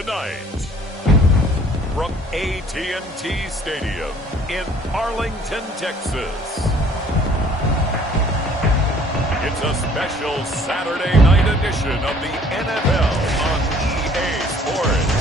Tonight, from AT&T Stadium in Arlington, Texas, it's a special Saturday night edition of the NFL on EA Sports.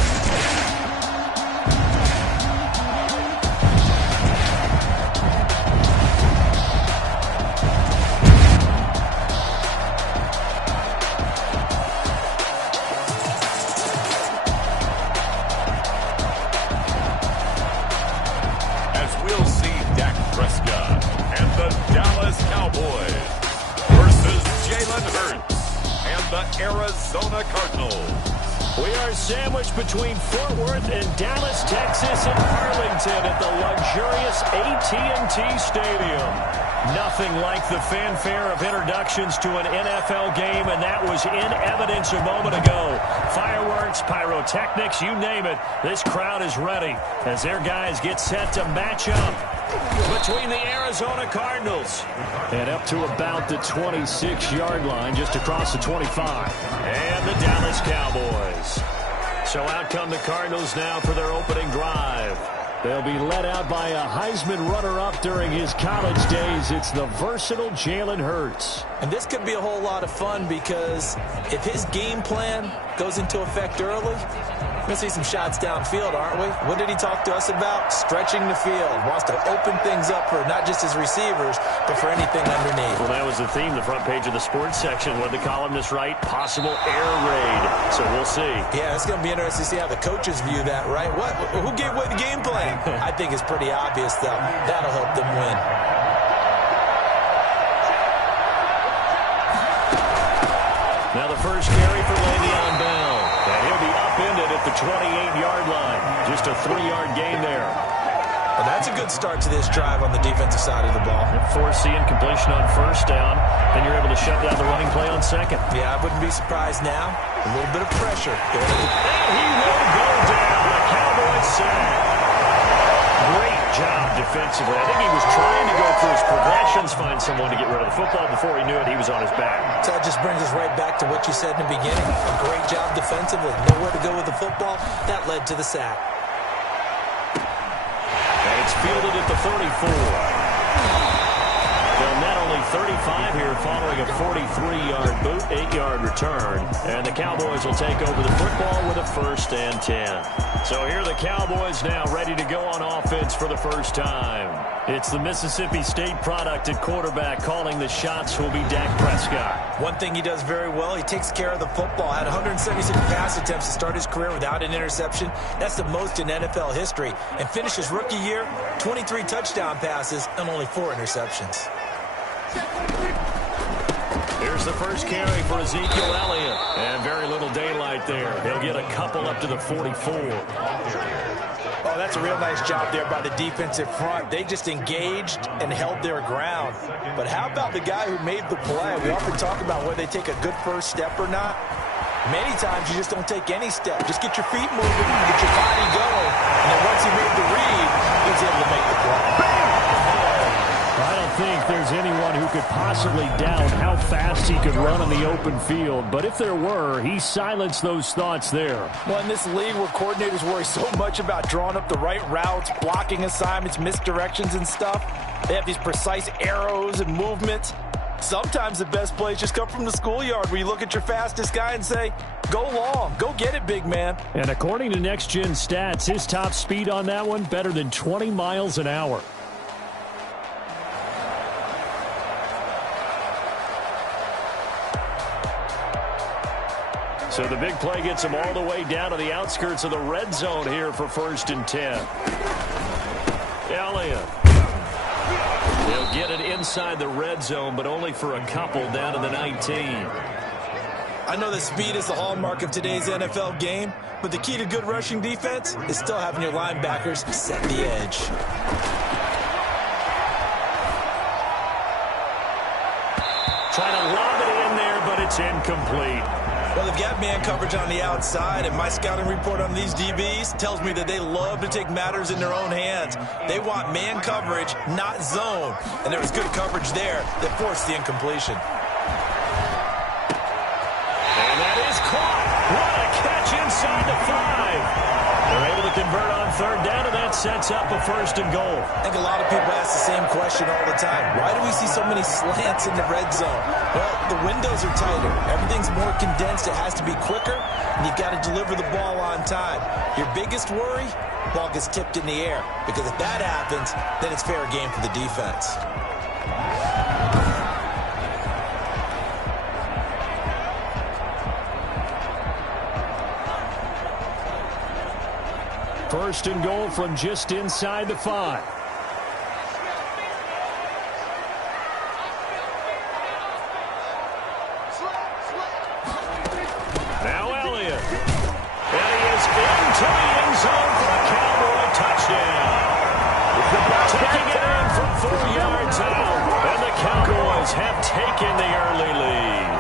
Arizona Cardinals. We are sandwiched between Fort Worth and Dallas, Texas, and Arlington at the luxurious AT&T Stadium. Nothing like the fanfare of introductions to an NFL game, and that was in evidence a moment ago. Fireworks, pyrotechnics, you name it. This crowd is ready as their guys get set to match up between the Arizona Cardinals and up to about the 26-yard line, just across the 25, and the Dallas Cowboys. So out come the Cardinals now for their opening drive. They'll be led out by a Heisman runner-up during his college days. It's the versatile Jalen Hurts. And this could be a whole lot of fun because if his game plan goes into effect early, we're going to see some shots downfield, aren't we? What did he talk to us about? Stretching the field. Wants to open things up for not just his receivers, but for anything underneath. Well, that was the theme, the front page of the sports section. What did the columnist write? Possible air raid. So we'll see. Yeah, it's going to be interesting to see how the coaches view that, right? Who gave away the game plan? I think it's pretty obvious, though. That'll help them win. Now the first carry for Le'Veon Bell. And he'll be upended at the 28-yard line. Just a 3-yard gain there. Well, that's a good start to this drive on the defensive side of the ball. Forcing completion on first down, and you're able to shut down the running play on second. Yeah, I wouldn't be surprised now. A little bit of pressure. And he will go down. The Cowboys sack. Great job defensively. I think he was trying to go through his progressions, find someone to get rid of the football. Before he knew it, he was on his back. So that just brings us right back to what you said in the beginning. A great job defensively. Nowhere to go with the football. That led to the sack. And it's fielded at the 34. Well, not only 35 here following a 43-yard boot, 8-yard return. And the Cowboys will take over the football with a 1st and 10. So here are the Cowboys now ready to go on offense for the first time. It's the Mississippi State product at quarterback. Calling the shots will be Dak Prescott. One thing he does very well, he takes care of the football. Had 176 pass attempts to start his career without an interception. That's the most in NFL history. And finished his rookie year, 23 touchdown passes and only 4 interceptions. Here's the first carry for Ezekiel Elliott. And very little daylight there. He'll get a couple up to the 44. Oh, that's a real nice job there by the defensive front. They just engaged and held their ground. But how about the guy who made the play? We often talk about whether they take a good first step or not. Many times you just don't take any step. Just get your feet moving, get your body going. And then once he made the read, he was able to make the play. I don't think there's anyone who could possibly doubt how fast he could run on the open field. But if there were, he silenced those thoughts there. Well, in this league where coordinators worry so much about drawing up the right routes, blocking assignments, misdirections and stuff, they have these precise arrows and movements. Sometimes the best plays just come from the schoolyard where you look at your fastest guy and say, go long, go get it, big man. And according to Next Gen Stats, his top speed on that one, better than 20 miles an hour. So the big play gets him all the way down to the outskirts of the red zone here for 1st and 10. Elliott. They'll get it inside the red zone, but only for a couple down to the 19. I know that speed is the hallmark of today's NFL game, but the key to good rushing defense is still having your linebackers set the edge. Trying to lob it in there, but it's incomplete. Well, they've got man coverage on the outside, and my scouting report on these DBs tells me that they love to take matters in their own hands. They want man coverage, not zone. And there was good coverage there that forced the incompletion. And that is caught. What a catch inside the 5. convert on third down, and that sets up a first and goal. I think a lot of people ask the same question all the time. Why do we see so many slants in the red zone? Well, the windows are tighter. Everything's more condensed. It has to be quicker, and you've got to deliver the ball on time. Your biggest worry, ball gets tipped in the air, because if that happens, then it's fair game for the defense. First and goal from just inside the 5. Now Elliott. And he is into the end zone for a Cowboy touchdown. Taking it in from 4 yards out. And the Cowboys have taken the early lead.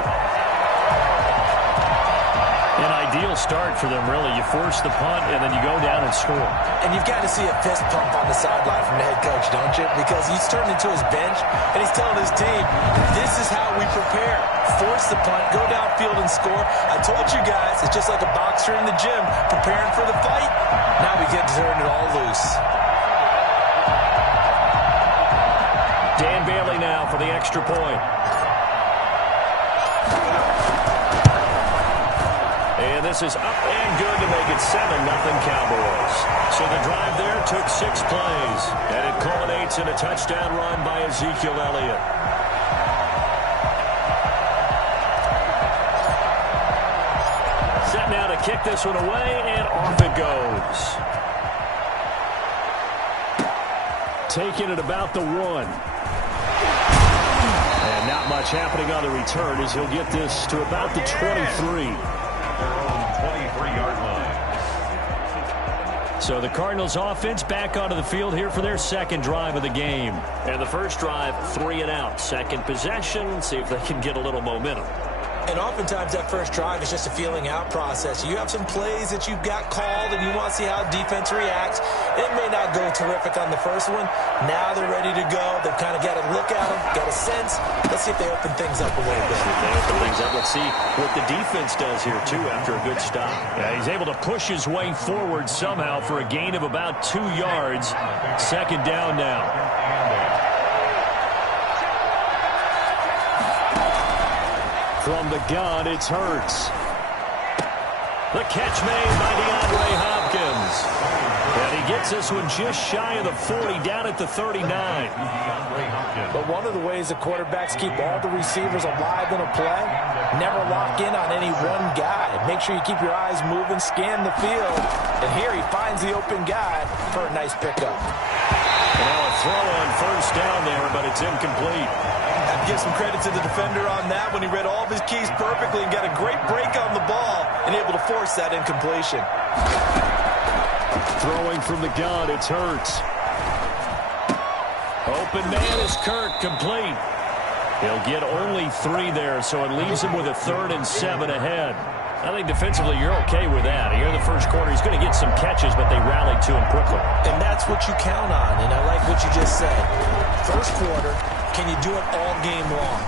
An ideal start for them, really. You force the punt, and then you go down and score. And you've got to see a fist pump on the sideline from the head coach, don't you? Because he's turned into his bench, and he's telling his team, this is how we prepare. Force the punt, go downfield and score. I told you guys, it's just like a boxer in the gym preparing for the fight. Now we get to turn it all loose. Dan Bailey now for the extra point. And this is up and good to make it 7-0 Cowboys. So the drive there took 6 plays. And it culminates in a touchdown run by Ezekiel Elliott. Set now to kick this one away, and off it goes. Taking it about the 1. And not much happening on the return as he'll get this to about the 23. So the Cardinals offense back onto the field here for their second drive of the game. And the first drive, 3 and out. Second possession, see if they can get a little momentum. And oftentimes that first drive is just a feeling out process. You have some plays that you've got called and you want to see how defense reacts. It may not go terrific on the first one. Now they're ready to go. They've kind of got to look at them, got a sense. Let's see if they open things up a little bit. If they open things up, let's see what the defense does here, too, after a good stop. Yeah, he's able to push his way forward somehow for a gain of about 2 yards. Second down now. From the gun, it's Hurts. The catch made by DeAndre Hopkins. And he gets this one just shy of the 40, down at the 39. But one of the ways the quarterbacks keep all the receivers alive in a play, never lock in on any one guy. Make sure you keep your eyes moving, scan the field. And here he finds the open guy for a nice pickup. Now a throw on first down there, but it's incomplete. I'd give some credit to the defender on that when he read all of his keys perfectly and got a great break on the ball and able to force that incompletion. Throwing from the gun, it's Hurts. Open man is Kirk, complete. He'll get only 3 there, so it leaves him with a 3rd and 7 ahead. I think defensively you're okay with that. Here in the first quarter, he's going to get some catches, but they rallied to him quickly. And that's what you count on, and I like what you just said. First quarter, can you do it all game long?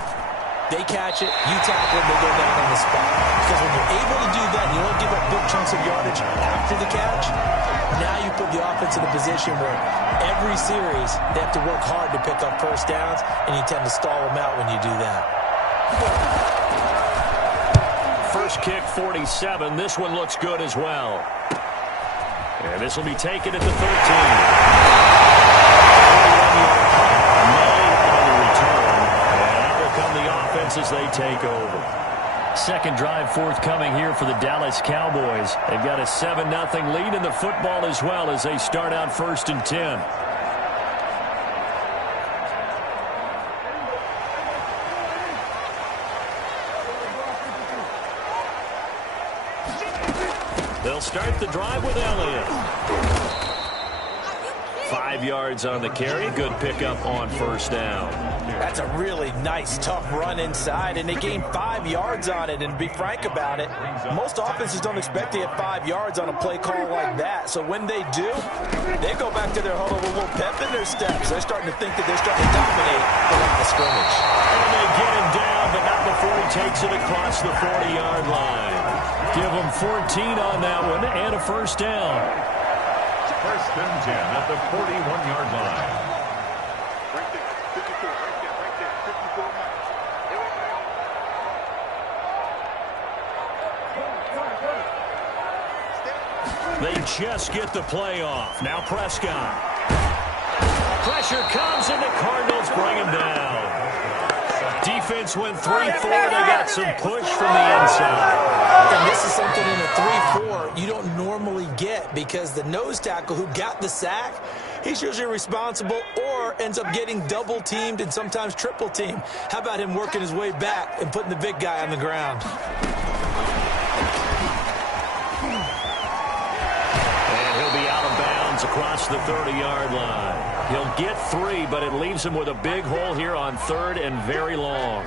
They catch it, you tackle it, they go down on the spot. Because when you're able to do that, you don't give up big chunks of yardage after the catch. Now you put the offense in a position where every series they have to work hard to pick up first downs, and you tend to stall them out when you do that. First kick, 47. This one looks good as well. And this will be taken at the 13. As they take over. Second drive forthcoming here for the Dallas Cowboys. They've got a 7-0 lead in the football as well as they start out 1st and 10. They'll start the drive with Elliott. 5 yards on the carry. Good pickup on first down. That's a really nice, tough run inside, and they gained 5 yards on it. And to be frank about it, most offenses don't expect to get 5 yards on a play call like that. So when they do, they go back to their huddle with a little pep in their steps. They're starting to think that they're starting to dominate the line of scrimmage. And they get him down, but not before he takes it across the 40-yard line. Give him 14 on that one and a first down. First and 10 at the 41-yard line. Right there, 54, right there, 54 miles. They just get the play off. Now Prescott. Pressure comes, and the Cardinals bring him down. Defense went 3-4. They got some push from the inside. And this is something in a 3-4 you don't normally get, because the nose tackle who got the sack, he's usually responsible or ends up getting double-teamed and sometimes triple-teamed. How about him working his way back and putting the big guy on the ground? And he'll be out of bounds across the 30-yard line. He'll get 3, but it leaves him with a big hole here on 3rd and very long.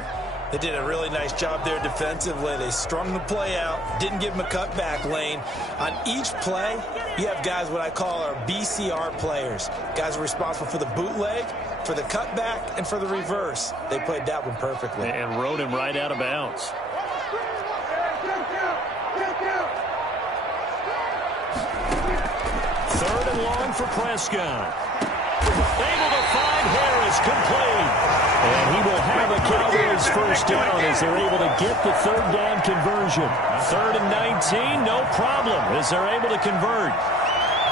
They did a really nice job there defensively. They strung the play out, didn't give him a cutback lane. On each play, you have guys what I call our BCR players. Guys are responsible for the bootleg, for the cutback, and for the reverse. They played that one perfectly. And rode him right out of bounds. Third and long for Prescott. Able to find Harris, complete. And he will have a Cowboys first down as they're able to get the 3rd down conversion. 3rd and 19, no problem, as they're able to convert.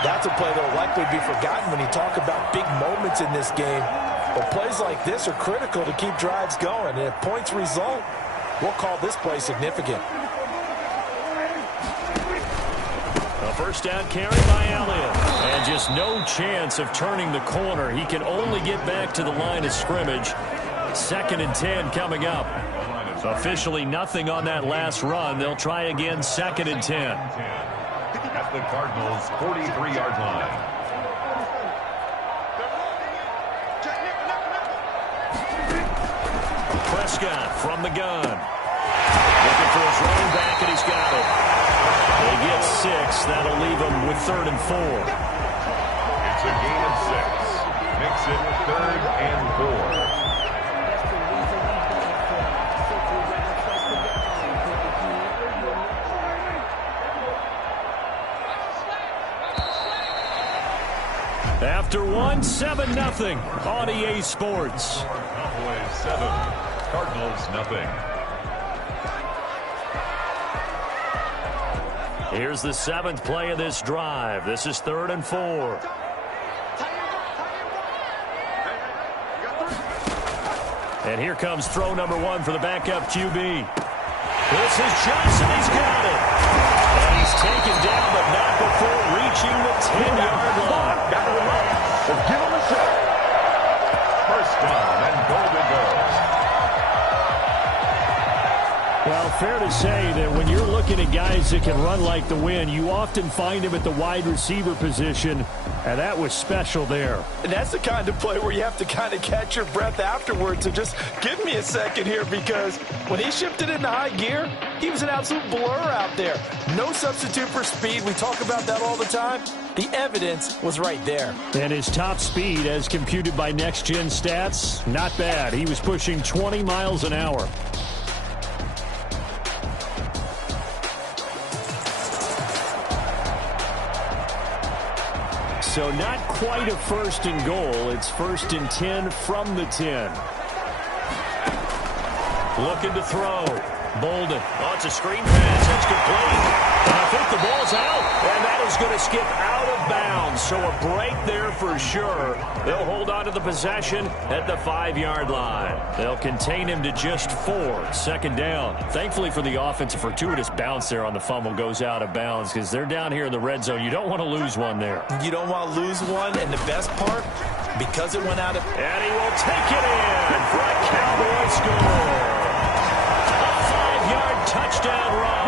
That's a play that will likely be forgotten when you talk about big moments in this game. But plays like this are critical to keep drives going. And if points result, we'll call this play significant. A first down carry by Elliott. And just no chance of turning the corner. He can only get back to the line of scrimmage. 2nd and 10 coming up. Officially nothing on that last run. They'll try again 2nd and 10. At the Cardinals' 43-yard line. Prescott from the gun. Looking for his running back, and he's got it. They get 6. That'll leave him with 3rd and 4. It's a gain of 6. Makes it 3rd and 4. After 1, 7-0 on EA Sports. Cowboys 7, Cardinals nothing. Here's the 7th play of this drive. This is 3rd and 4. And here comes throw number 1 for the backup QB. This is Johnson. He's got it. And he's taken down, but not before reaching the 10-yard line. Let's give him a shot. First down and goal to go. Well, fair to say that when you're looking at guys that can run like the wind, you often find him at the wide receiver position, and that was special there. And that's the kind of play where you have to kind of catch your breath afterwards and just give me a second here, because when he shifted into high gear, he was an absolute blur out there. No substitute for speed. We talk about that all the time. The evidence was right there. And his top speed, as computed by Next Gen Stats, not bad. He was pushing 20 miles an hour. So not quite a 1st and goal. It's 1st and 10 from the 10. Looking to throw. Bolden. Oh, it's a screen pass. That's complete. And I think the ball's out. And that is going to skip out of bounds. So a break there for sure. They'll hold on to the possession at the 5-yard line. They'll contain him to just 4. 2nd down. Thankfully for the offense, a fortuitous bounce there on the fumble goes out of bounds, because they're down here in the red zone. You don't want to lose one there. You don't want to lose one, and the best part, because it went out of... And he will take it in for a Cowboy score. A 5-yard touchdown run.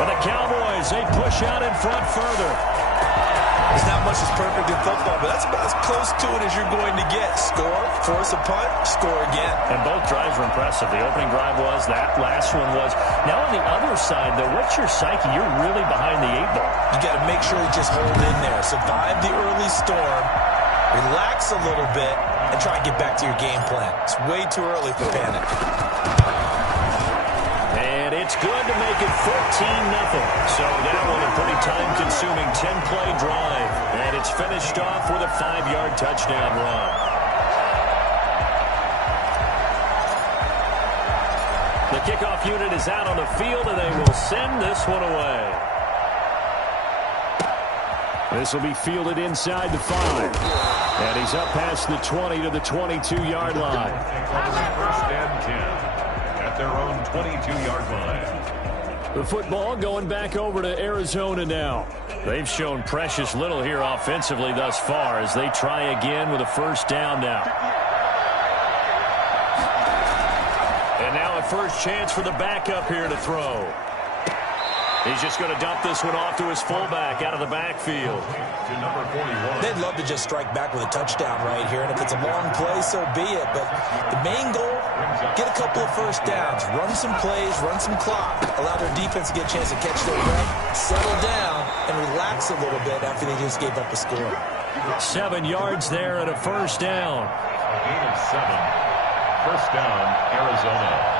And the Cowboys, they push out in front further. There's not much that's perfect in football, but that's about as close to it as you're going to get. Score, force a punt, score again. And both drives were impressive. The opening drive was, that last one was. Now on the other side, though, what's your psyche? You're really behind the 8 ball. You got to make sure you just hold in there. Survive the early storm, relax a little bit, and try and get back to your game plan. It's way too early for panic. And And it's good to make it 14-0. So that one a pretty time-consuming 10-play drive. And it's finished off with a 5-yard touchdown run. The kickoff unit is out on the field, and they will send this one away. This will be fielded inside the 5. And he's up past the 20 to the 22-yard line. First and 10 at their own 22-yard line. The football going back over to Arizona now. They've shown precious little here offensively thus far as they try again with a first down now. And now a first chance for the backup here to throw. He's just going to dump this one off to his fullback out of the backfield. To number 41. They'd love to just strike back with a touchdown right here, and if it's a long play, so be it. But the main goal, get a couple of first downs, run some plays, run some clock, allow their defense to get a chance to catch their breath, settle down, and relax a little bit after they just gave up a score. 7 yards there and a first down. A gain of 7. First down, Arizona.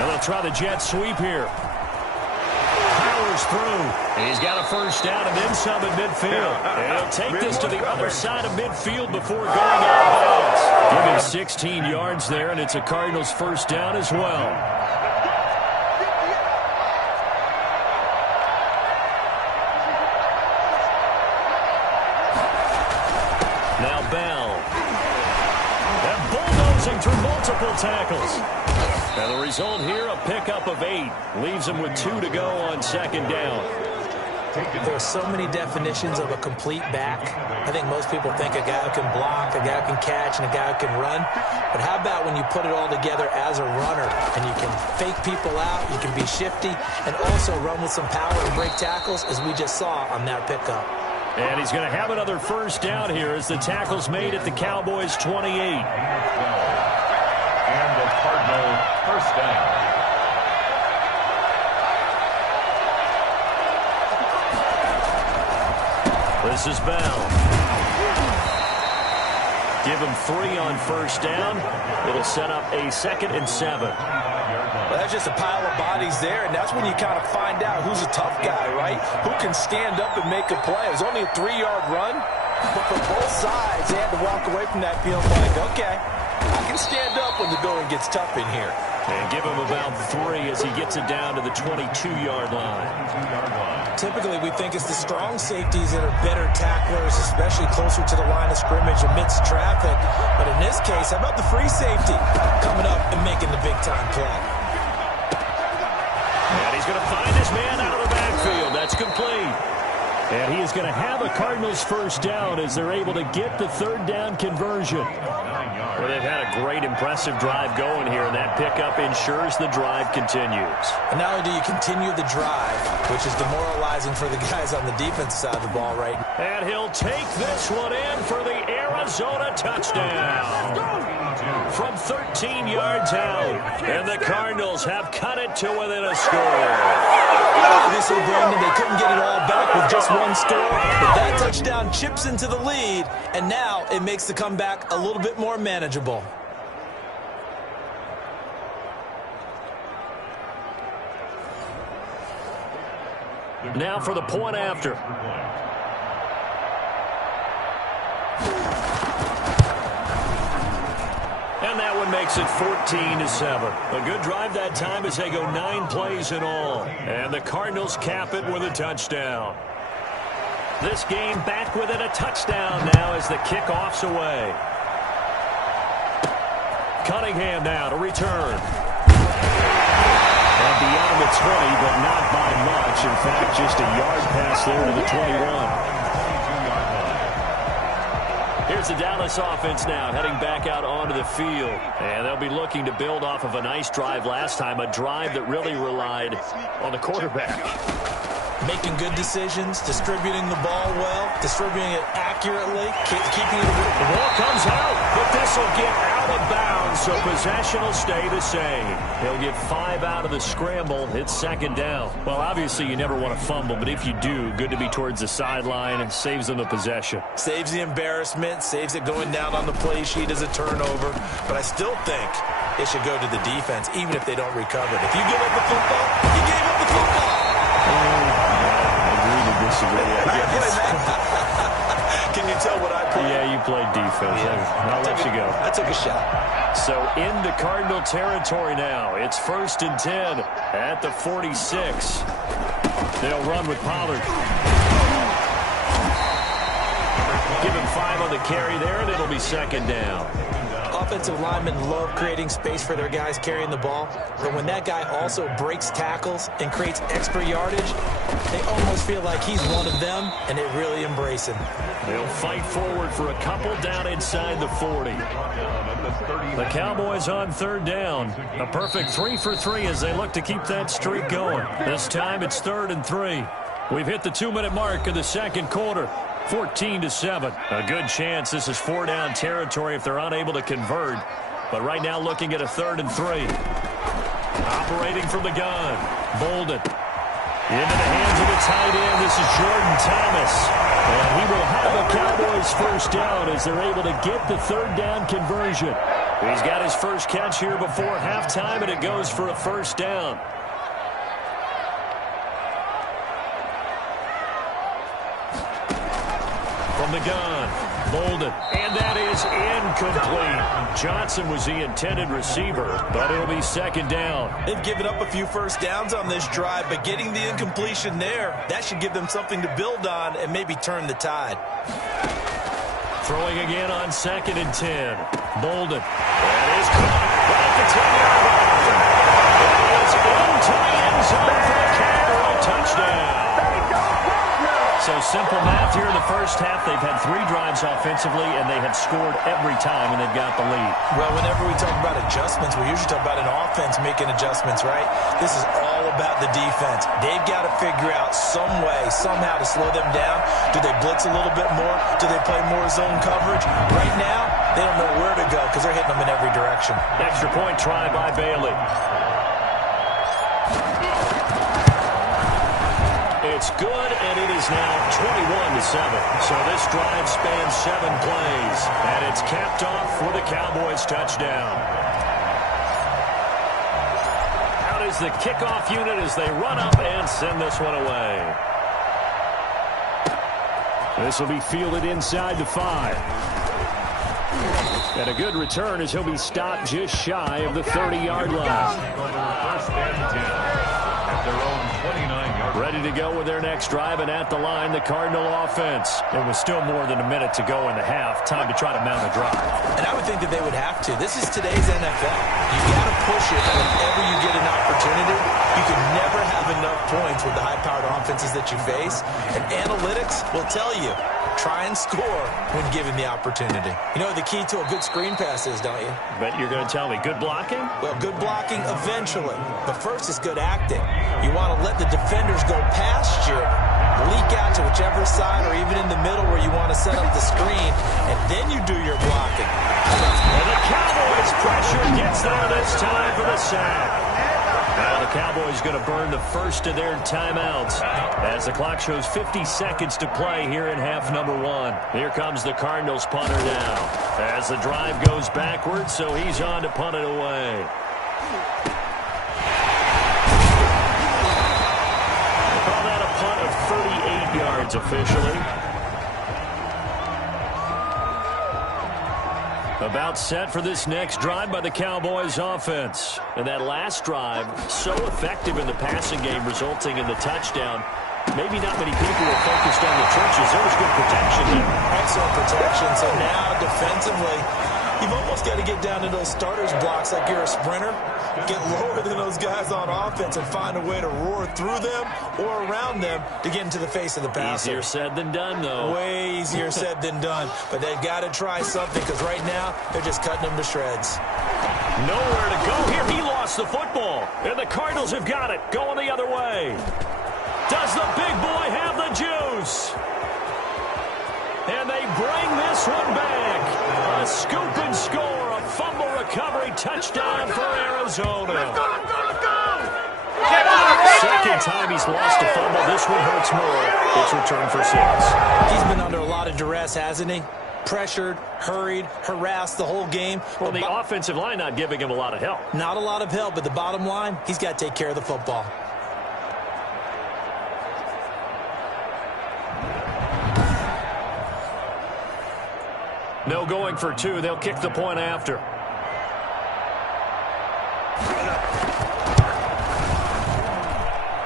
And they'll try the jet sweep here. Powers through. He's got a first down and then some at midfield. And he'll take this to the other side of midfield before going out of bounds. Give him 16 yards there, and it's a Cardinals first down as well. Now Bell. And bulldozing through multiple tackles. And the result here, a pickup of 8. Leaves him with 2 to go on second down. There are so many definitions of a complete back. I think most people think a guy who can block, a guy who can catch, and a guy who can run. But how about when you put it all together as a runner, and you can fake people out, you can be shifty, and also run with some power and break tackles, as we just saw on that pickup. And he's going to have another first down here as the tackle's made at the Cowboys' 28. And the Cardinal first down. This is Bell. Give him 3 on first down. It'll set up a 2nd and 7. Well, that's just a pile of bodies there, and that's when you kind of find out who's a tough guy, right? Who can stand up and make a play. It was only a 3-yard run, but for both sides, they had to walk away from that field like, okay, I can stand up when the going gets tough in here. And give him about 3 as he gets it down to the 22-yard line. Typically, we think it's the strong safeties that are better tacklers, especially closer to the line of scrimmage amidst traffic. But in this case, how about the free safety coming up and making the big-time play? And he's going to find his man out of the backfield. That's complete. And he is going to have a Cardinals first down as they're able to get the third down conversion. Well, they've had a great, impressive drive going here, and that pickup ensures the drive continues. And not only do you continue the drive, which is demoralizing for the guys on the defense side of the ball right now. And he'll take this one in for the Arizona touchdown. From 13 yards out, and the Cardinals have cut it to within a score. Obviously, Brandon, they couldn't get it all back with just one score, but that touchdown chips into the lead, and now it makes the comeback a little bit more manageable. Now for the point after. And that one makes it 14-7. A good drive that time as they go 9 plays in all. And the Cardinals cap it with a touchdown. This game back within a touchdown now as the kickoff's away. Cunningham now to return. And beyond the 20, but not by much. In fact, just a yard pass there to the 21. Here's the Dallas offense now heading back out onto the field. And they'll be looking to build off of a nice drive last time, a drive that really relied on the quarterback. Making good decisions, distributing the ball well, distributing it accurately. accurately, keeping it. The ball comes out, but this will get out of bounds, so possession will stay the same. They'll get 5 out of the scramble. It's second down. Well, obviously you never want to fumble, but if you do, good to be towards the sideline and saves them the possession. Saves the embarrassment, saves it going down on the play sheet as a turnover. But I still think it should go to the defense, even if they don't recover it. If you give up the football, you gave up the football. I agree to disagree, I guess. Can you tell what I played? Yeah, you played defense. Yeah. I'll let you go. I took a shot. So into Cardinal territory now. It's 1st and 10 at the 46. They'll run with Pollard. Give him 5 on the carry there, and it'll be second down. Offensive linemen love creating space for their guys carrying the ball, but when that guy also breaks tackles and creates extra yardage, they almost feel like he's one of them, and they really embrace him. They'll fight forward for a couple down inside the 40. The Cowboys on 3rd down. A perfect 3 for 3 as they look to keep that streak going. This time it's 3rd and 3. We've hit the 2-minute mark of the second quarter. 14-7. A good chance this is 4-down territory if they're unable to convert. But right now looking at a 3rd and 3. Operating from the gun. Bolden. Into the hands of the tight end. This is Jordan Thomas. And he will have the Cowboys first down as they're able to get the 3rd down conversion. He's got his first catch here before halftime, and it goes for a first down. From the gun, Bolden, and that is incomplete. Johnson was the intended receiver, but it'll be second down. They've given up a few first downs on this drive, but getting the incompletion there, that should give them something to build on and maybe turn the tide. Throwing again on 2nd and 10. Bolden. That is caught right at the 10-yard line. It is into the end zone for a Cowboy touchdown. So simple math here in the first half. They've had 3 drives offensively, and they have scored every time, and they've got the lead. Well, whenever we talk about adjustments, we usually talk about an offense making adjustments, right? This is all about the defense. They've got to figure out some way, somehow to slow them down. Do they blitz a little bit more? Do they play more zone coverage? Right now, they don't know where to go because they're hitting them in every direction. Extra point try by Bailey. It's good, and it is now 21-7. So this drive spans 7 plays, and it's capped off for the Cowboys touchdown. Out is the kickoff unit as they run up and send this one away. This will be fielded inside the 5. And a good return as he'll be stopped just shy of the 30-yard line. First and 10 at their own 29-yard line. Ready to go with their next drive, and at the line, the Cardinal offense. It was still more than a minute to go in the half. Time to try to mount a drive. And I would think that they would have to. This is today's NFL. You got to push it whenever you get an opportunity. You can never have enough points with the high-powered offenses that you face. And analytics will tell you, try and score when given the opportunity. You know what the key to a good screen pass is, don't you? Bet you're going to tell me good blocking? Well, good blocking eventually. But first is good acting. You want to let the defenders go past you, leak out to whichever side or even in the middle where you want to set up the screen, and then you do your blocking. And the Cowboys pressure gets there this time for the sack. Now the Cowboys going to burn the first of their timeouts as the clock shows 50 seconds to play here in half number 1. Here comes the Cardinals punter now as the drive goes backwards, so he's on to punt it away. They call that a punt of 38 yards officially. About set for this next drive by the Cowboys offense. And that last drive, so effective in the passing game, resulting in the touchdown. Maybe not many people were focused on the trenches. There was good protection there. Excellent protection. So now defensively, you've almost got to get down to those starters blocks like you're a sprinter. Get lower than those guys on offense and find a way to roar through them or around them to get into the face of the passer. Easier said than done, though. Way easier said than done. But they've got to try something because right now they're just cutting them to shreds. Nowhere to go here. He lost the football. And the Cardinals have got it. Going the other way. Does the big boy have the juice? And they bring this one back. A scoop and score, a fumble recovery touchdown for Arizona. Let's go! Second time he's lost a fumble. This one hurts more. It's returned for 6. He's been under a lot of duress, hasn't he? Pressured, hurried, harassed the whole game. Well, the offensive line not giving him a lot of help. Not a lot of help, but the bottom line, he's got to take care of the football. No going for 2. They'll kick the point after.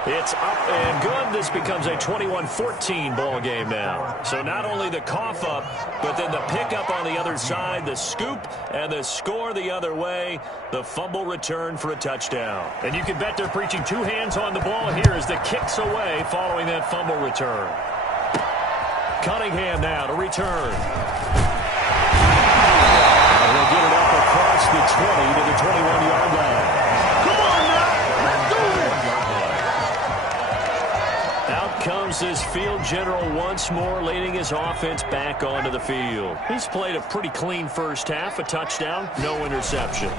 It's up and good. This becomes a 21-14 ball game now. So not only the cough up, but then the pickup on the other side, the scoop, and the score the other way. The fumble return for a touchdown. And you can bet they're preaching 2 hands on the ball here as the kicks away following that fumble return. Cunningham now to return. And they'll get it up across the 20 to the 21-yard line. Come on now! Let's do it! Out comes this field general once more, leading his offense back onto the field. He's played a pretty clean first half, a touchdown, no interceptions.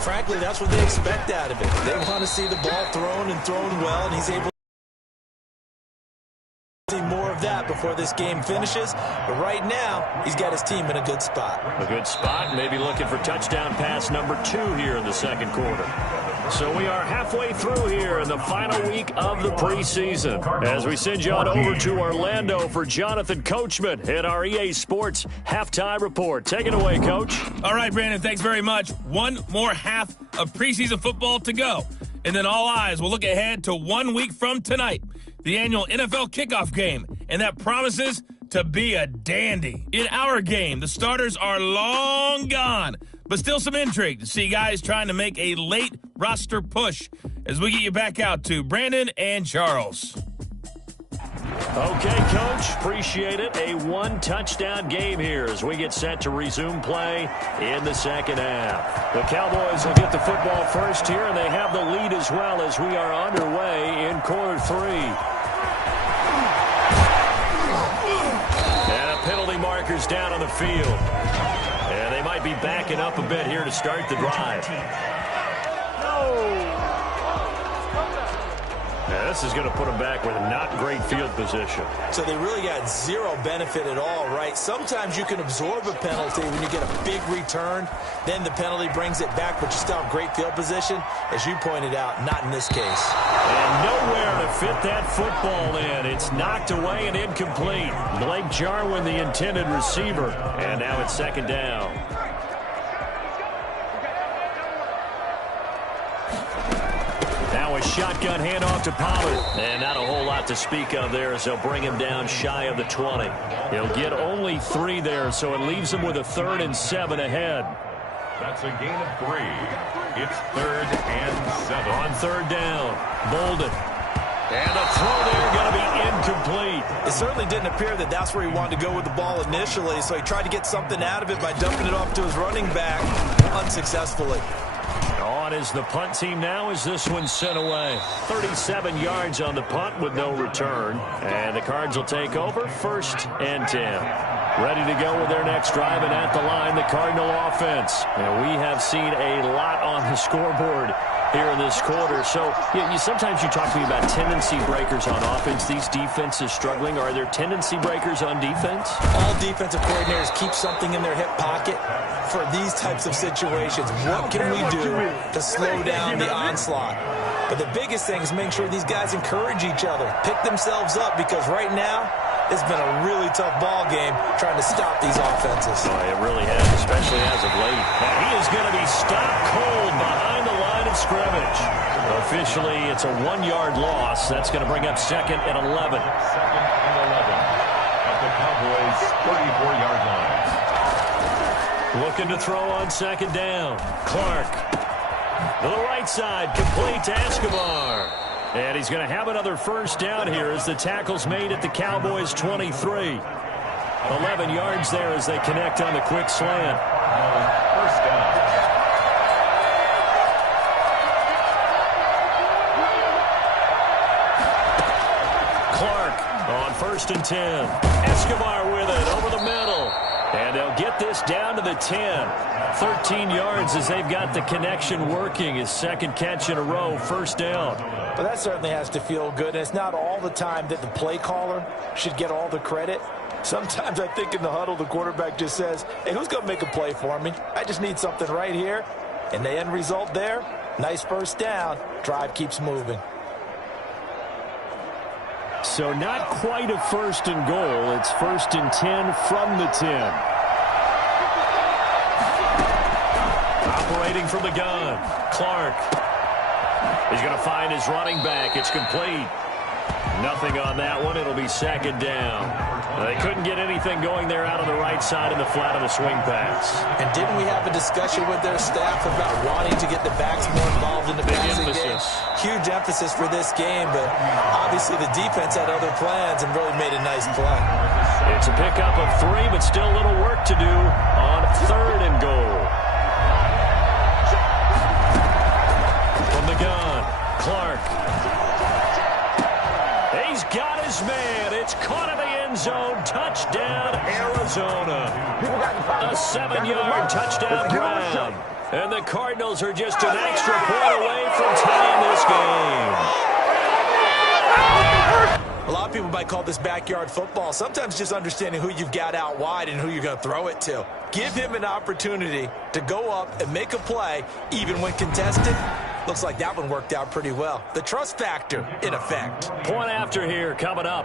Frankly, that's what they expect out of it. They want to see the ball thrown and thrown well, and he's able to see more of that before this game finishes. But right now, he's got his team in a good spot. A good spot, maybe looking for touchdown pass number 2 here in the second quarter. So we are halfway through here in the final week of the preseason as we send you on over to Orlando for Jonathan Coachman at our EA Sports Halftime Report. Take it away, Coach. All right, Brandon, thanks very much. One more half of preseason football to go. And then all eyes will look ahead to 1 week from tonight, the annual NFL kickoff game. And that promises to be a dandy. In our game, the starters are long gone, but still some intrigue to see guys trying to make a late roster push as we get you back out to Brandon and Charles. Okay, Coach, appreciate it. A 1-touchdown game here as we get set to resume play in the second half. The Cowboys will get the football first here, and they have the lead as well as we are underway in quarter 3. And a penalty marker's down on the field. And they might be backing up a bit here to start the drive. Yeah, this is going to put them back with not great field position. So they really got zero benefit at all, right? Sometimes you can absorb a penalty when you get a big return. Then the penalty brings it back, but you still have great field position. As you pointed out, not in this case. And nowhere to fit that football in. It's knocked away and incomplete. Blake Jarwin, the intended receiver. And now it's second down. Now a shotgun handoff to Pollard. And not a whole lot to speak of there as they'll bring him down shy of the 20. He'll get only 3 there, so it leaves him with a 3rd and 7 ahead. That's a gain of 3. It's 3rd and 7. On 3rd down, Bolden. And the throw there going to be incomplete. It certainly didn't appear that that's where he wanted to go with the ball initially, so he tried to get something out of it by dumping it off to his running back unsuccessful. On is the punt team now as this one's sent away. 37 yards on the punt with no return. And the Cards will take over 1st and 10. Ready to go with their next drive, and at the line, the Cardinal offense. And we have seen a lot on the scoreboard here in this quarter. So sometimes you talk to me about tendency breakers on offense. These defenses struggling. Are there tendency breakers on defense? All defensive coordinators keep something in their hip pocket for these types of situations. What can we do to slow down the onslaught? But the biggest thing is make sure these guys encourage each other, pick themselves up, because right now it's been a really tough ball game trying to stop these offenses. Oh, it really has, especially as of late. And he is going to be stopped cold behind the line of scrimmage. Officially, it's a 1-yard loss. That's going to bring up 2nd and 11. 2nd and 11 at the Cowboys' 34-yard line. Looking to throw on 2nd down. Clark to the right side, complete to Escobar. And he's going to have another 1st down here as the tackle's made at the Cowboys' 23. 11 yards there as they connect on the quick slant. 1st down. Clark on 1st and 10. Escobar with it over the middle. And they'll get this down to the 10. 13 yards as they've got the connection working. His second catch in a row, 1st down. Well, that certainly has to feel good. And it's not all the time that the play caller should get all the credit. Sometimes I think in the huddle, the quarterback just says, hey, who's going to make a play for me? I just need something right here. And the end result there, nice 1st down. Drive keeps moving. So not quite a 1st and goal. It's 1st and 10 from the 10. Operating from the gun, Clark. He's going to find his running back. It's complete. Nothing on that one. It'll be 2nd down. They couldn't get anything going there out on the right side in the flat of the swing pass. And didn't we have a discussion with their staff about wanting to get the backs more involved in the passing game? Huge emphasis for this game, but obviously the defense had other plans and really made a nice play. It's a pickup of 3, but still a little work to do on 3rd and goal. From the gun, Clark. He's got his man. It's caught in the end zone. Touchdown, Arizona. A 7-yard touchdown grab. And the Cardinals are just an extra point away from tying this game. A lot of people might call this backyard football. Sometimes just understanding who you've got out wide and who you're going to throw it to. Give him an opportunity to go up and make a play, even when contested. Looks like that one worked out pretty well. The trust factor, in effect. Point after here coming up.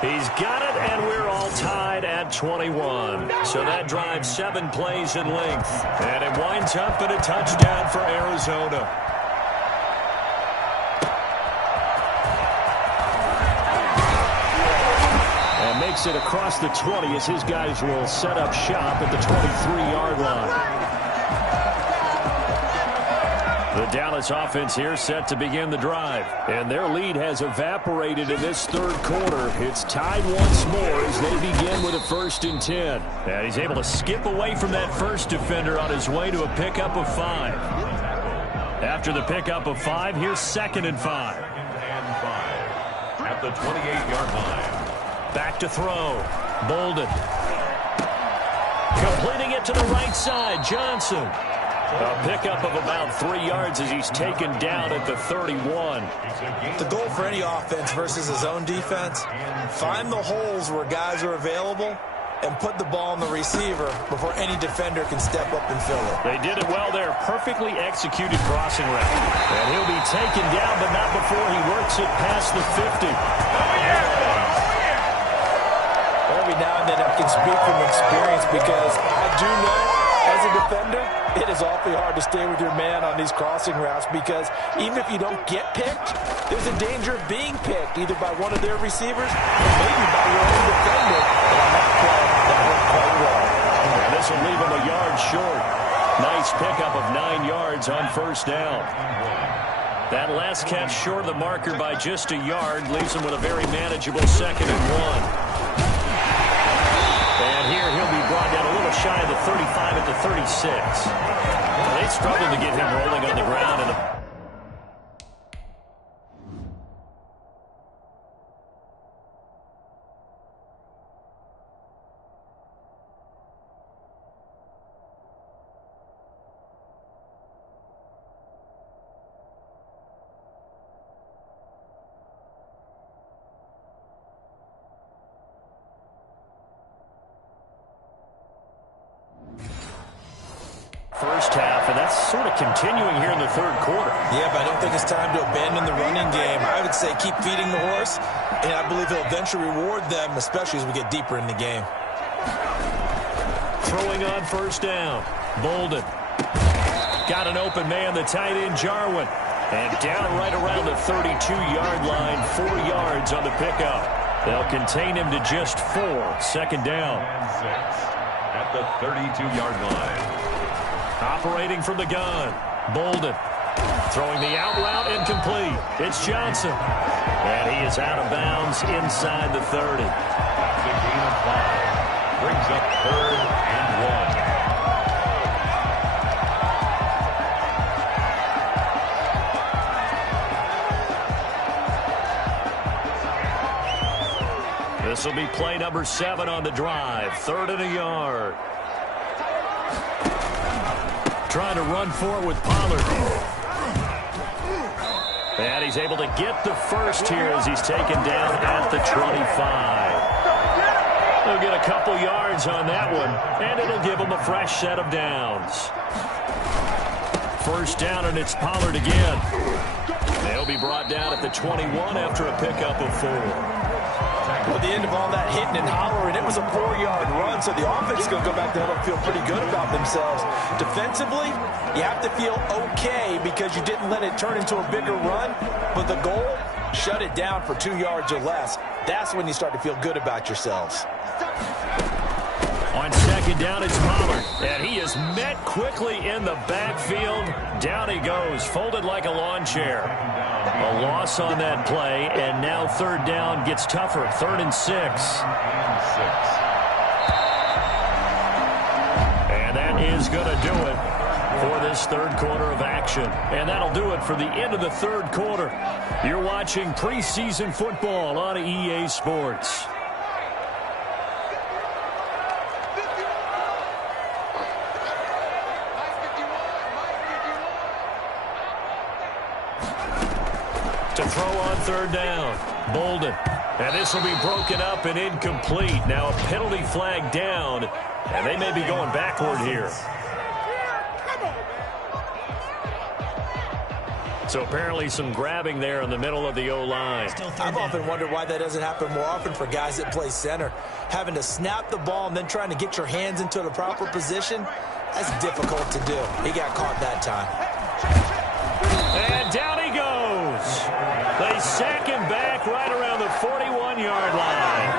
He's got it, and we're all tied at 21. So that drives 7 plays in length. And it winds up in a touchdown for Arizona. And makes it across the 20 as his guys will set up shop at the 23-yard line. The Dallas offense here set to begin the drive. And their lead has evaporated in this 3rd quarter. It's tied once more as they begin with a 1st and 10. And he's able to skip away from that first defender on his way to a pickup of 5. After the pickup of 5, here's 2nd and 5. At the 28-yard line. Back to throw. Bolden. Completing it to the right side. Johnson. A pickup of about 3 yards as he's taken down at the 31. The goal for any offense versus his own defense, find the holes where guys are available and put the ball on the receiver before any defender can step up and fill it. They did it well there. Perfectly executed crossing route. And he'll be taken down, but not before he works it past the 50. Every now and then I can speak from experience because I do know as a defender, it is awfully hard to stay with your man on these crossing routes because even if you don't get picked, there's a danger of being picked either by one of their receivers or maybe by your own defender. But on that play, that worked quite well. And this will leave him a yard short. Nice pickup of 9 yards on 1st down. That last catch short of the marker by just a yard leaves him with a very manageable 2nd and 1. And here he'll be brought down a little shy of the 35 at the 36. They struggled to get him rolling on the ground. First half, and that's sort of continuing here in the 3rd quarter. Yeah, but I don't think it's time to abandon the running game. I would say keep feeding the horse, and I believe he'll eventually reward them, especially as we get deeper in the game. Throwing on 1st down. Bolden. Got an open man, the tight end, Jarwin. And down right around the 32-yard line, 4 yards on the pickup. They'll contain him to just 4. 2nd down. At the 32-yard line. Operating from the gun. Bolden. Throwing the out route incomplete. It's Johnson. And he is out of bounds inside the 30. That's a gain of 5. Brings up 3rd and 1. This will be play number 7 on the drive. 3rd and a yard. Trying to run for it with Pollard. And he's able to get the first here as he's taken down at the 25. They'll get a couple yards on that one, and it'll give them a fresh set of downs. First down, and it's Pollard again. They'll be brought down at the 21 after a pickup of 4. At the end of all that hitting and hollering, it was a 4-yard run, so the offense is going to go back there and feel pretty good about themselves. Defensively, you have to feel okay because you didn't let it turn into a bigger run, but the goal, shut it down for 2 yards or less. That's when you start to feel good about yourselves. On second down, it's Pollard, and he is met quickly in the backfield. Down he goes, folded like a lawn chair. A loss on that play, and now 3rd down gets tougher. 3rd and 6. And that is going to do it for this 3rd quarter of action. And that'll do it for the end of the 3rd quarter. You're watching preseason football on EA Sports. To throw on 3rd down. Bolden. And this will be broken up and incomplete. Now a penalty flag down, and they may be going backward here. So apparently some grabbing there in the middle of the O-line. I've often wondered why that doesn't happen more often for guys that play center. Having to snap the ball and then trying to get your hands into the proper position, that's difficult to do. He got caught that time. And down he goes. They sack him back right around the 41-yard line.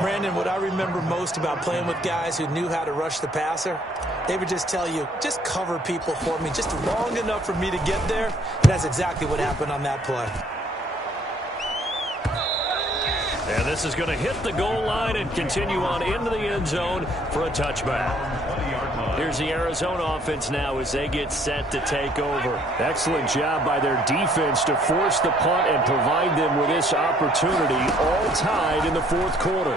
Brandon, what I remember most about playing with guys who knew how to rush the passer, they would just tell you, just cover people for me, just long enough for me to get there. And that's exactly what happened on that play. And this is going to hit the goal line and continue on into the end zone for a touchback. Here's the Arizona offense now as they get set to take over. Excellent job by their defense to force the punt and provide them with this opportunity, all tied in the 4th quarter.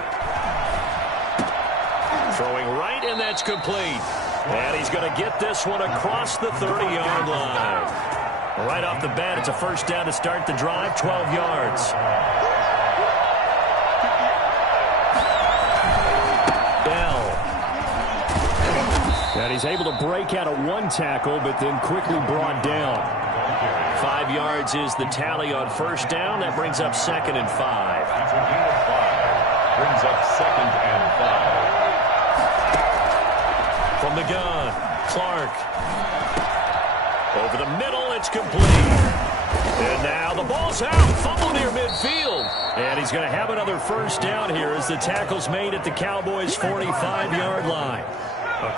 Throwing right, and that's complete. And he's going to get this one across the 30-yard line. Right off the bat, it's a first down to start the drive, 12 yards. And he's able to break out of 1 tackle, but then quickly brought down. 5 yards is the tally on first down. That brings up 2nd and 5. Brings up 2nd and 5. From the gun, Clark. Over the middle, it's complete. And now the ball's out. Fumble near midfield. And he's going to have another first down here as the tackle's made at the Cowboys' 45-yard line.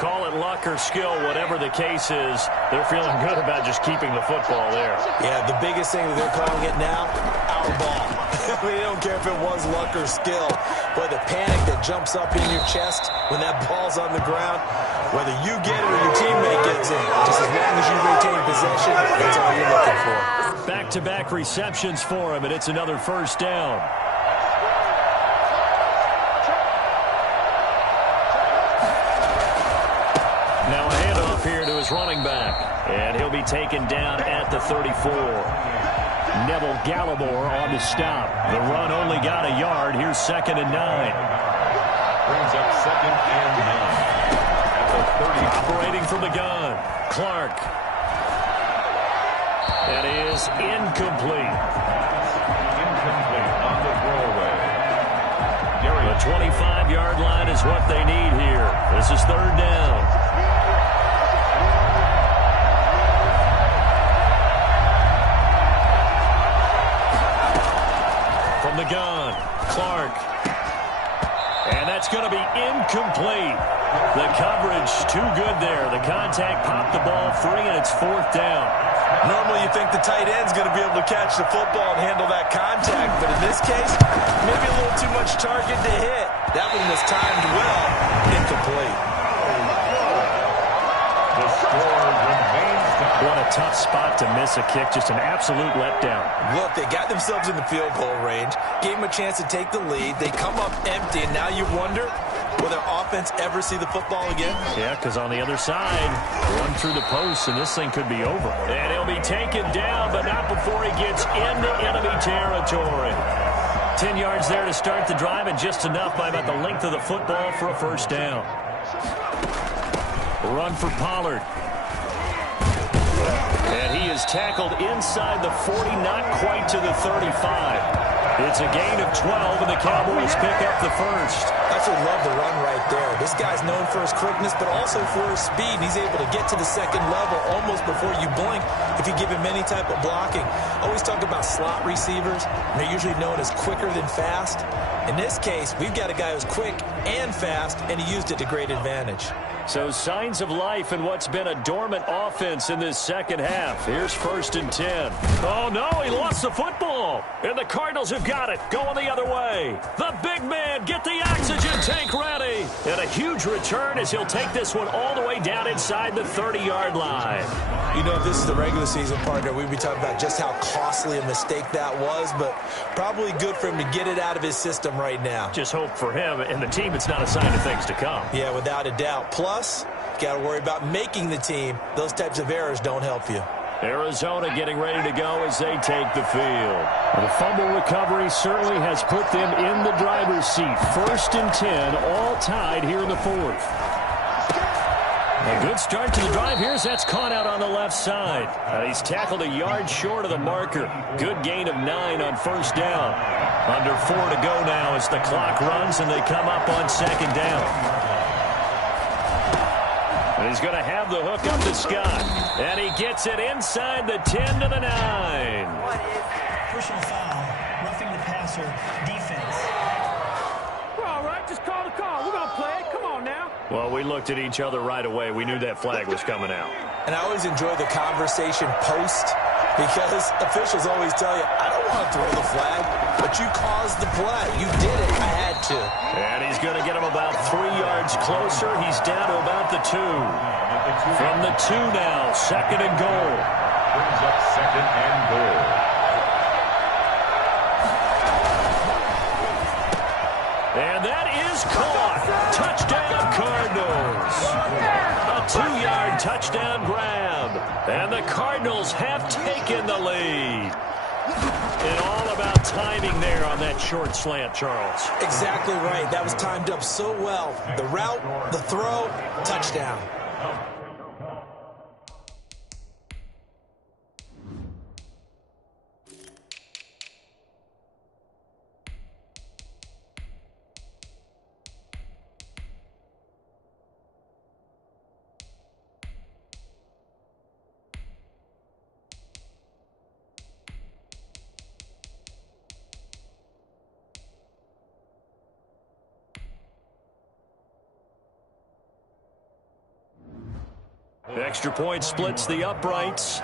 Call it luck or skill, whatever the case is, they're feeling good about just keeping the football there. Yeah, the biggest thing that they're calling it now, our ball. I mean, they don't care if it was luck or skill. But the panic that jumps up in your chest when that ball's on the ground, whether you get it or your teammate gets it, just as long as you retain possession, that's all you're looking for. Back-to-back receptions for him, and it's another first down. Now a handoff here to his running back. And he'll be taken down at the 34. Neville Gallimore on the stop. The run only got a yard. Here's 2nd and 9. Brings up 2nd and 9. At the 30. Operating from the gun, Clark. That is incomplete. Incomplete on the throwaway. The 25-yard line is what they need here. This is 3rd down. From the gun, Clark. And that's going to be incomplete. The coverage too good there. The contact popped the ball free, and it's 4th down. Normally you think the tight end's going to be able to catch the football and handle that contact, but in this case, maybe a little too much target to hit. That one was timed well, incomplete. The score remains. What a tough spot to miss a kick. Just an absolute letdown. Look, they got themselves in the field goal range, gave them a chance to take the lead. They come up empty, and now you wonder, will their offense ever see the football again? Yeah, because on the other side, run through the post, and this thing could be over. And he'll be taken down, but not before he gets into enemy territory. 10 yards there to start the drive, and just enough by about the length of the football for a first down. Run for Pollard. And he is tackled inside the 40, not quite to the 35. It's a gain of 12, and the Cowboys pick up the first. That's what I love the run right there. This guy's known for his quickness, but also for his speed. He's able to get to the second level almost before you blink if you give him any type of blocking. I always talk about slot receivers, and they're usually known as quicker than fast. In this case, we've got a guy who's quick and fast, and he used it to great advantage. So signs of life in what's been a dormant offense in this second half. Here's 1st and 10. Oh, no, he lost the football. And the Cardinals have got it. Going the other way. The big man, get the oxygen tank ready. And a huge return as he'll take this one all the way down inside the 30-yard line. You know, if this is the regular season, partner, we'd be talking about just how costly a mistake that was, but probably good for him to get it out of his system right now. Just hope for him and the team it's not a sign of things to come. Yeah, without a doubt. Plus, got to worry about making the team. Those types of errors don't help you. Arizona getting ready to go as they take the field. The fumble recovery certainly has put them in the driver's seat. 1st and 10, all tied here in the 4th. A good start to the drive here as that's caught out on the left side. He's tackled a yard short of the marker. Good gain of 9 on 1st down. Under 4 to go now as the clock runs and they come up on 2nd down. And he's going to have the hook up to Scott. And he gets it inside the 10 to the 9. What is personal foul, roughing the passer, defense? We're all right. Just call the call. We're going to play it. Come on now. Well, we looked at each other right away. We knew that flag was coming out. And I always enjoy the conversation post because officials always tell you, I don't want to throw the flag, but you caused the play. You did it. I had to. And he's going to get him about 3 yards closer. He's down to about the 2. From the 2 now, 2nd and goal. Brings up 2nd and goal. And that is caught. Touchdown, Cardinals. A 2-yard touchdown grab. And the Cardinals have taken the lead. And all about timing there on that short slant, Charles. Exactly right. That was timed up so well. The route, the throw, touchdown. Extra point splits the uprights.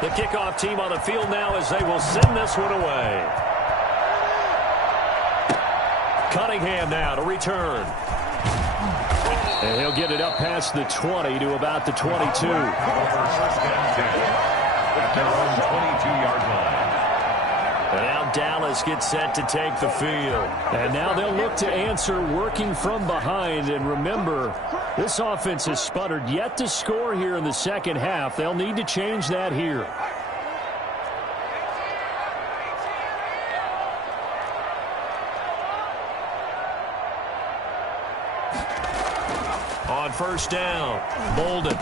The kickoff team on the field now as they will send this one away. Cunningham now to return. And he'll get it up past the 20 to about the 22. At their own 22-yard line. And now Dallas gets set to take the field. And now they'll look to answer working from behind. And remember, this offense has sputtered yet to score here in the second half. They'll need to change that here. On 1st down, Bolden.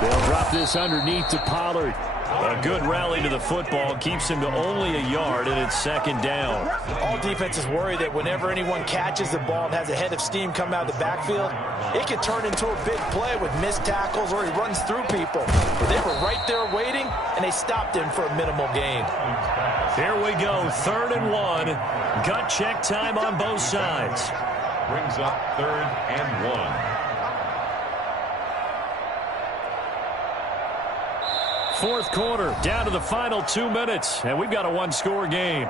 They'll drop this underneath to Pollard. A good rally to the football keeps him to only a yard, and it's 2nd down. All defenses worry that whenever anyone catches the ball and has a head of steam come out of the backfield, it can turn into a big play with missed tackles or he runs through people. But they were right there waiting, and they stopped him for a minimal gain. Here we go, 3rd and 1. Gut check time on both sides. Brings up 3rd and 1. Fourth quarter, down to the final 2 minutes, and we've got a one-score game.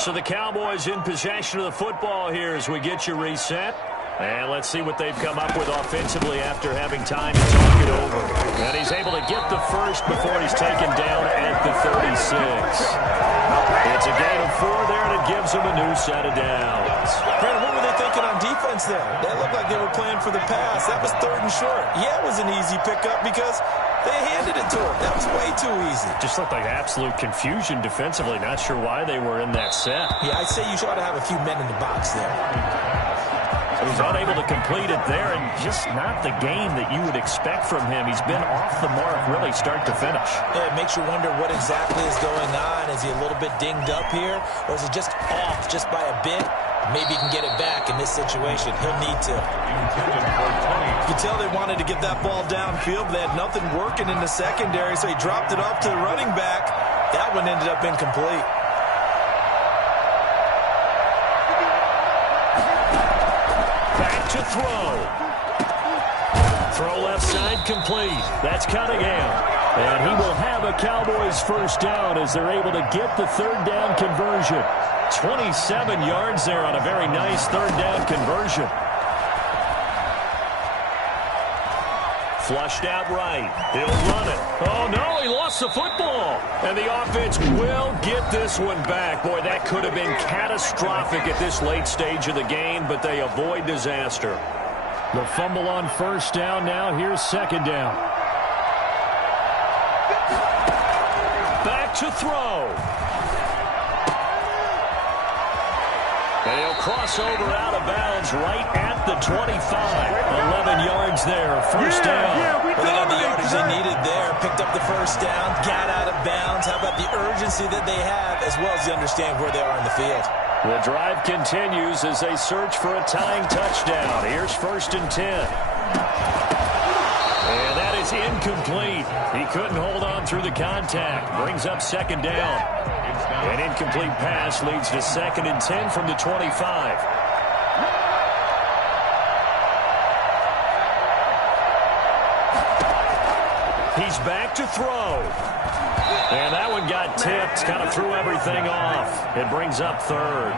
So the Cowboys in possession of the football here as we get you reset. And let's see what they've come up with offensively after having time to talk it over. And he's able to get the first before he's taken down at the 36. It's a gain of 4 there, and it gives him a new set of downs. Brandon, what were they thinking on defense there? They looked like they were playing for the pass. That was 3rd and short. Yeah, it was an easy pickup because they handed it to him. That was way too easy. Just looked like absolute confusion defensively. Not sure why they were in that set. Yeah, I'd say you ought to have a few men in the box there. He's unable to complete it there, and just not the game that you would expect from him. He's been off the mark really start to finish. Yeah, it makes you wonder what exactly is going on. Is he a little bit dinged up here, or is he just off just by a bit? Maybe he can get it back in this situation. He'll need to. You can tell they wanted to get that ball downfield. They had nothing working in the secondary, so he dropped it off to the running back. That one ended up incomplete. To throw. Throw left side complete. That's Cunningham. And he will have a Cowboys first down as they're able to get the 3rd down conversion. 27 yards there on a very nice 3rd down conversion. Flushed out right. He'll run it. Oh, no, he lost the football. And the offense will get this one back. Boy, that could have been catastrophic at this late stage of the game, but they avoid disaster. The fumble on first down now. Here's 2nd down. Back to throw. And he'll cross over out of bounds right at the 25. 11 yards there, first down. Well, they got the yardage they needed there. Picked up the first down, got out of bounds. How about the urgency that they have, as well as the understanding where they are in the field? The drive continues as they search for a tying touchdown. Here's 1st and 10. And that is incomplete. He couldn't hold on through the contact. Brings up 2nd down. An incomplete pass leads to 2nd and 10 from the 25. He's back to throw. And that one got tipped, kind of threw everything off. It brings up 3rd.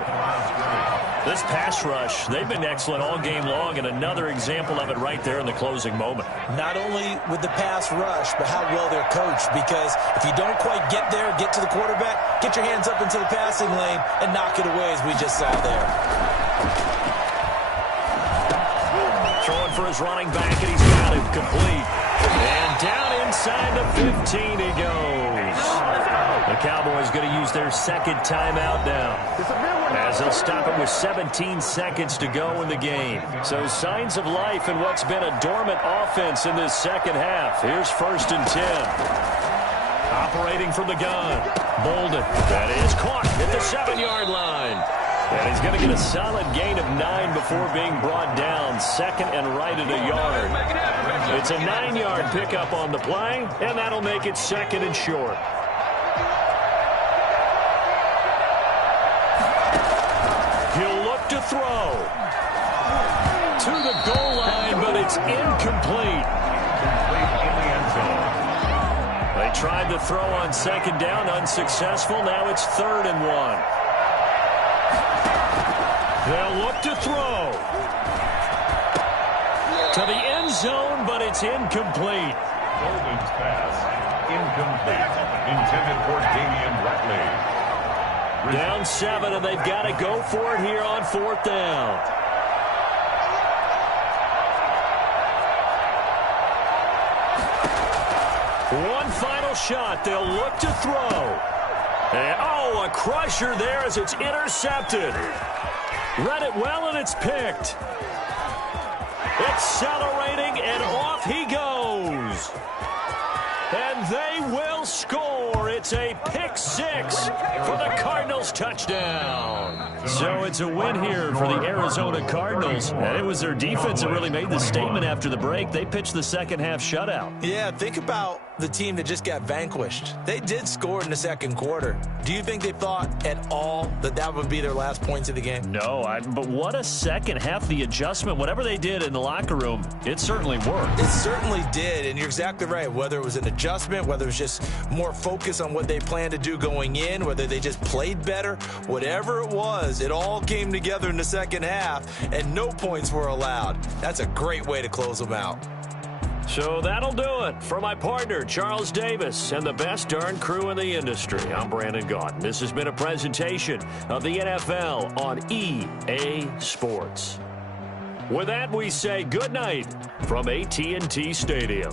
This pass rush, they've been excellent all game long, and another example of it right there in the closing moment. Not only with the pass rush, but how well they're coached, because if you don't quite get there, get to the quarterback, get your hands up into the passing lane and knock it away, as we just saw there. Throwing for his running back, and he's got it complete. And down inside the 15 he goes. The Cowboys going to use their 2nd timeout now, as they'll stop it with 17 seconds to go in the game. So signs of life in what's been a dormant offense in this 2nd half. Here's 1st and 10. Operating from the gun. Bolden. That is caught at the 7-yard line. And he's going to get a solid gain of 9 before being brought down. 2nd and right at a yard. It's a 9-yard pickup on the play, and that'll make it 2nd and short. He'll look to throw. To the goal line, but it's incomplete. They tried to throw on 2nd down, unsuccessful. Now it's 3rd and 1. They'll look to throw. To the end zone, but it's incomplete. Golden's pass, incomplete. Intended for Damian Ratley. Down 7, and they've got to go for it here on 4th down. One final shot. They'll look to throw. And, oh, a crusher there as it's intercepted. Read it well, and it's picked. Accelerating, and off he goes. And they will score. It's a pick 6 for the Cardinals touchdown. So it's a win here for the Arizona Cardinals. And it was their defense that really made the statement after the break. They pitched the 2nd half shutout. Yeah, think about the team that just got vanquished. They did score in the second quarter. Do you think they thought at all that that would be their last points of the game? No, but what a second half. The adjustment, whatever they did in the locker room, it certainly worked. It certainly did, and you're exactly right. Whether it was an adjustment, whether it was just more focus on what they planned to do going in, whether they just played better, whatever it was, it all came together in the second half, and no points were allowed. That's a great way to close them out. So that'll do it. For my partner, Charles Davis, and the best darn crew in the industry, I'm Brandon Gaudin. This has been a presentation of the NFL on EA Sports. With that, we say good night from AT&T Stadium.